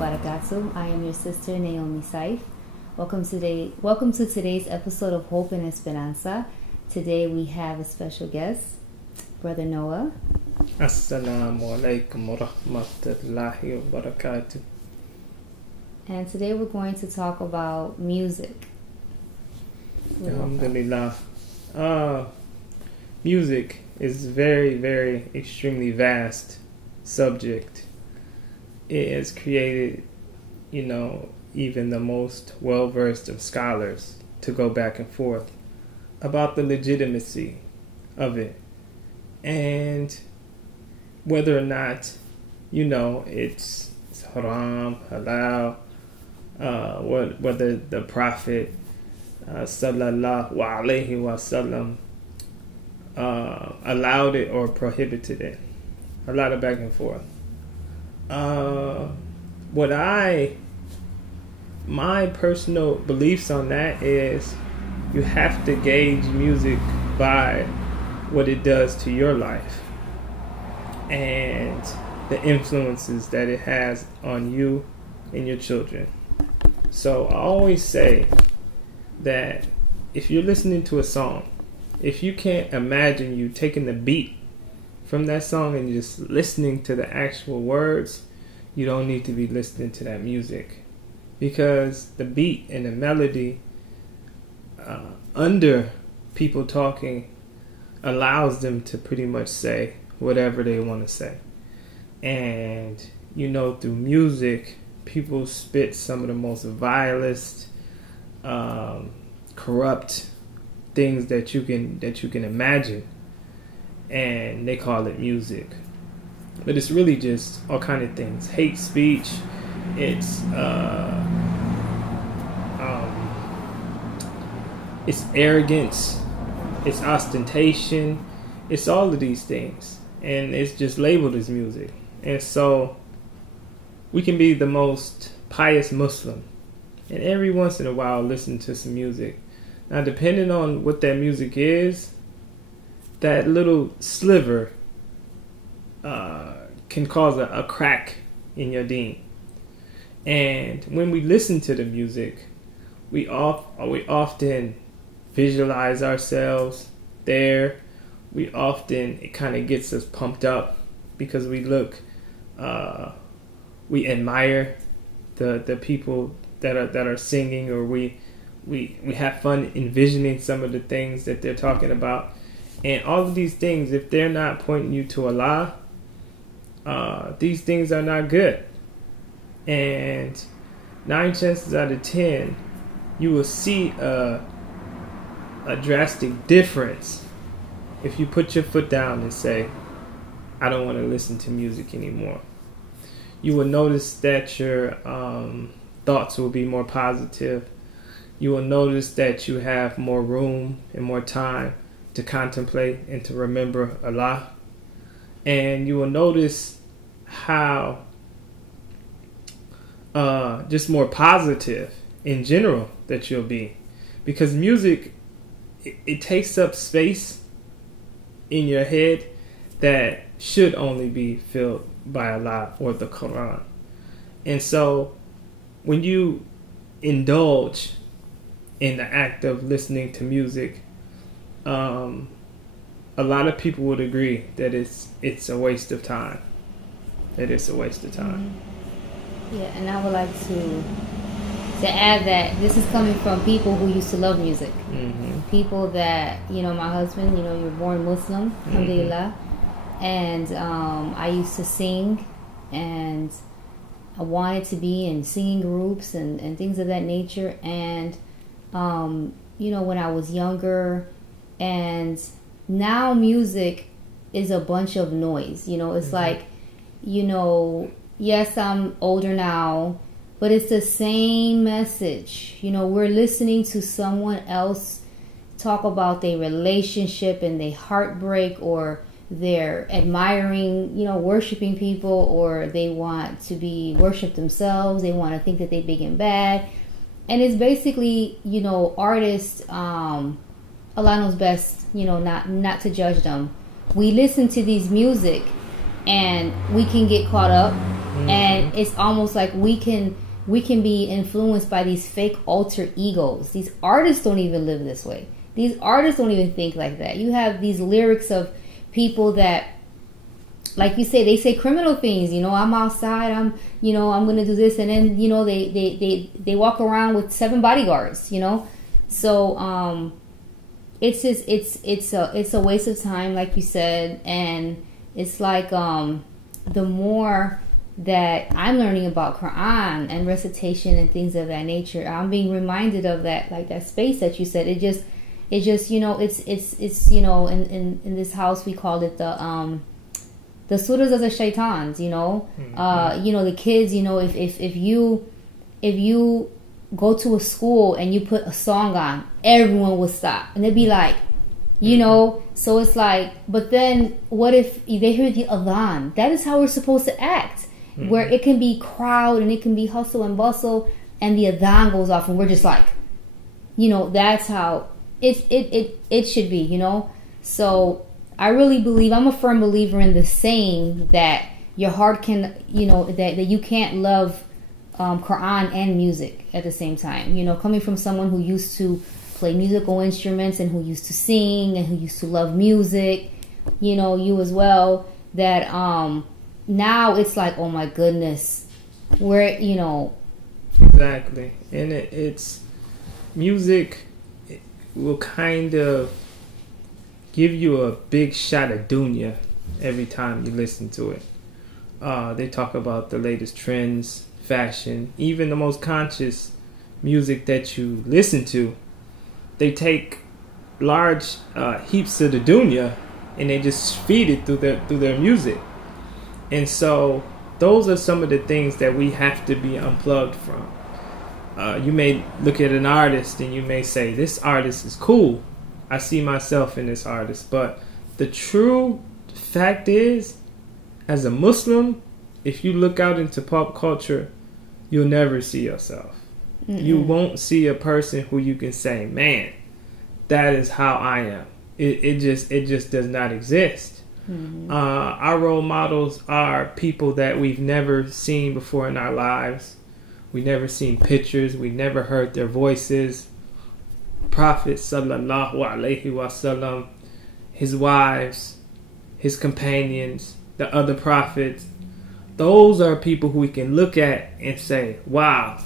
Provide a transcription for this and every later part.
barakatuh. I am your sister Naomi Saif. Welcome to today's episode of Hope and Esperanza. Today we have a special guest, Brother Noah. Assalamu alaikum wa rahmatullahi wa barakatuh. And today we're going to talk about music. Alhamdulillah. Music is very, very extremely vast subject. It has created, even the most well-versed of scholars to go back and forth about the legitimacy of it and whether or not, it's haram, halal, whether the Prophet sallallahu alaihi wasallam allowed it or prohibited it. A lot of back and forth. My personal beliefs on that is you have to gauge music by what it does to your life and the influences that it has on you and your children. So I always say that if you're listening to a song, if you can't imagine you taking the beat from that song and just listening to the actual words, you don't need to be listening to that music, because the beat and the melody under people talking allows them to pretty much say whatever they want to say. And through music, people spit some of the most vilest, corrupt things that you can imagine, and they call it music. But it's really just all kind of things. Hate speech. It's arrogance. It's ostentation. It's all of these things, and it's just labeled as music. And so we can be the most pious Muslim, and every once in a while listen to some music. Now, depending on what that music is, that little sliver can cause a crack in your deen. And when we listen to the music, we often visualize ourselves there. It kind of gets us pumped up because we admire the people that are singing, or we have fun envisioning some of the things that they're talking about. And all of these things, if they're not pointing you to Allah, these things are not good. And 9 chances out of 10, you will see a drastic difference if you put your foot down and say, I don't want to listen to music anymore. You will notice that your thoughts will be more positive. You will notice that you have more room and more time to contemplate and to remember Allah. And you will notice how just more positive in general that you'll be. Because music, it takes up space in your head that should only be filled by Allah or the Quran. And so when you indulge in the act of listening to music, a lot of people would agree that it's a waste of time. That it's a waste of time. Yeah, and I would like to add that this is coming from people who used to love music. Mm-hmm. People that, my husband, you're born Muslim, alhamdulillah. And I used to sing, and I wanted to be in singing groups and things of that nature. And, when I was younger, and now music is a bunch of noise. It's like, yes, I'm older now, but it's the same message. We're listening to someone else talk about their relationship and their heartbreak, or they're admiring, worshiping people, or they want to be worshipped themselves. They want to think that they're big and bad. And it's basically, artists, Allah knows best, not to judge them. We listen to these music and we can get caught up And it's almost like we can be influenced by these fake alter egos. These artists don't even live this way. These artists don't even think like that. You have these lyrics of people that, like you say, they say criminal things. I'm outside. I'm going to do this, and then they walk around with 7 bodyguards. So it's just it's a waste of time, like you said, and it's like the more that I'm learning about Quran and recitation and things of that nature, I'm being reminded of that, like that space that you said. It just it's in this house we called it the surahs of the shaitans. The kids. If you go to a school and you put a song on, everyone will stop and they'd be like, so it's like, but then what if they hear the adhan? That is how we're supposed to act, where it can be crowd and it can be hustle and bustle, and the adhan goes off and we're just like, that's how it should be, So I really believe, I'm a firm believer in the saying that your heart can, that you can't love Quran and music at the same time. Coming from someone who used to play musical instruments and who used to sing and who used to love music, you as well, that now it's like, oh my goodness, where exactly. And it's music will kind of give you a big shot of dunya every time you listen to it. They talk about the latest trends, fashion, even the most conscious music that you listen to. They take large heaps of the dunya and they just feed it through their music. And so those are some of the things that we have to be unplugged from. You may look at an artist and you may say, this artist is cool. I see myself in this artist. But the true fact is, as a Muslim, if you look out into pop culture, you'll never see yourself. Mm-mm. You won't see a person who you can say, man, that is how I am. It just does not exist. Mm-hmm. Our role models are people that we've never seen before in our lives. We've never seen pictures. We've never heard their voices. Prophet sallallahu alaihi wasallam, his wives, his companions, the other prophets. Those are people who we can look at and say, wow,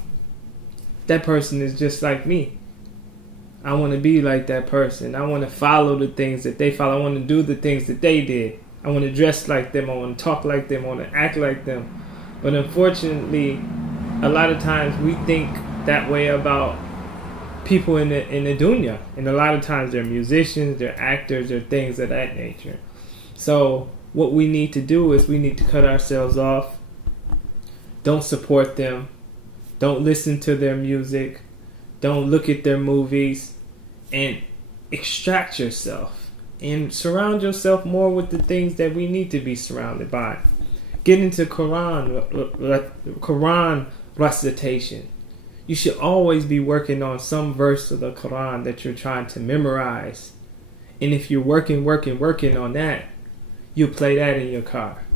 that person is just like me. I want to be like that person. I want to follow the things that they follow. I want to do the things that they did. I want to dress like them. I want to talk like them. I want to act like them. But unfortunately, a lot of times we think that way about people in the dunya. And a lot of times they're musicians, they're actors, they're things of that nature. So what we need to do is we need to cut ourselves off. Don't support them. Don't listen to their music. Don't look at their movies. And extract yourself. And surround yourself more with the things that we need to be surrounded by. Get into Quran recitation. You should always be working on some verse of the Quran that you're trying to memorize. And if you're working on that, you'll play that in your car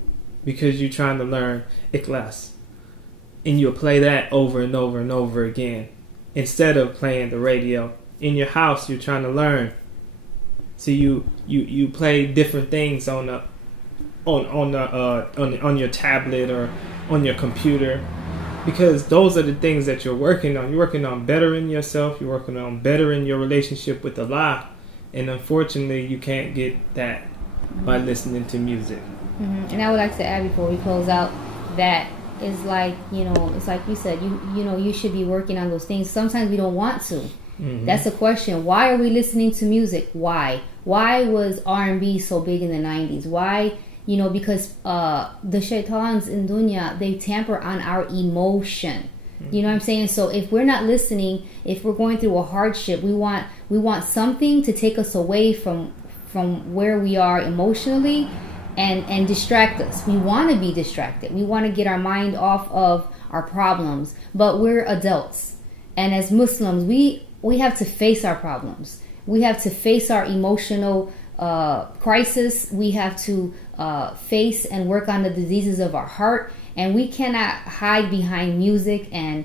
because you're trying to learn ikhlas. And you'll play that over and over and over again instead of playing the radio. In your house, you're trying to learn. So you play different things on your tablet or on your computer, because those are the things that you're working on. You're working on bettering yourself. You're working on bettering your relationship with Allah. And unfortunately, you can't get that by listening to music. Mm-hmm. And I would like to add before we close out that it's like, it's like you said, you should be working on those things. Sometimes we don't want to. Mm-hmm. That's the question. Why are we listening to music? Why was R&B so big in the 90s? Why? Because the shaitans in dunya, they tamper on our emotion. Mm-hmm. You know what I'm saying? So if we're not listening, if we're going through a hardship, we want something to take us away from where we are emotionally and distract us. We want to be distracted. We want to get our mind off of our problems. But we're adults. And as Muslims, we have to face our problems. We have to face our emotional crisis. We have to face and work on the diseases of our heart. And we cannot hide behind music and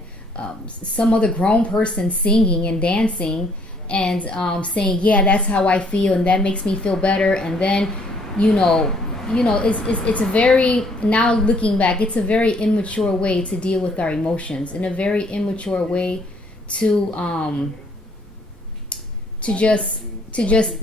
some other grown person singing and dancing and saying, yeah, that's how I feel and that makes me feel better. And then, it's a very, now looking back, it's a very immature way to deal with our emotions, and a very immature way to just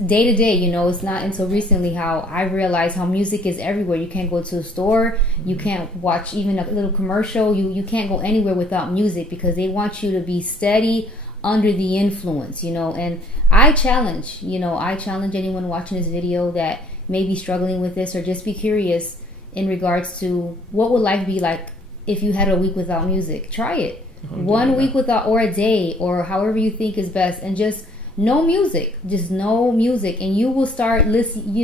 day to day, it's not until recently how I realized how music is everywhere. You can't go to a store, you can't watch even a little commercial, you can't go anywhere without music, because they want you to be steady under the influence, and I challenge anyone watching this video that may be struggling with this, or just be curious in regards to what would life be like if you had a week without music. Try it. 1 week without, or a day, or however you think is best, and just no music, and you will start listening.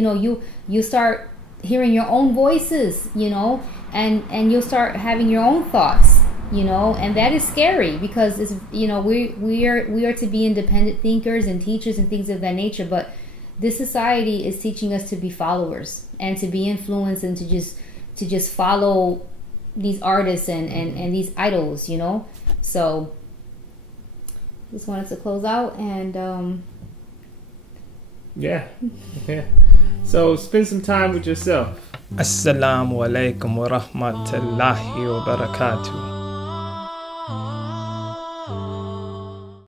You start hearing your own voices, and you'll start having your own thoughts, and that is scary, because it's, we are to be independent thinkers and teachers and things of that nature, but this society is teaching us to be followers and to be influenced and to just follow these artists and these idols, so just wanted to close out and yeah. So spend some time with yourself. Assalamu alaikum wa rahmatullahi wa barakatuh.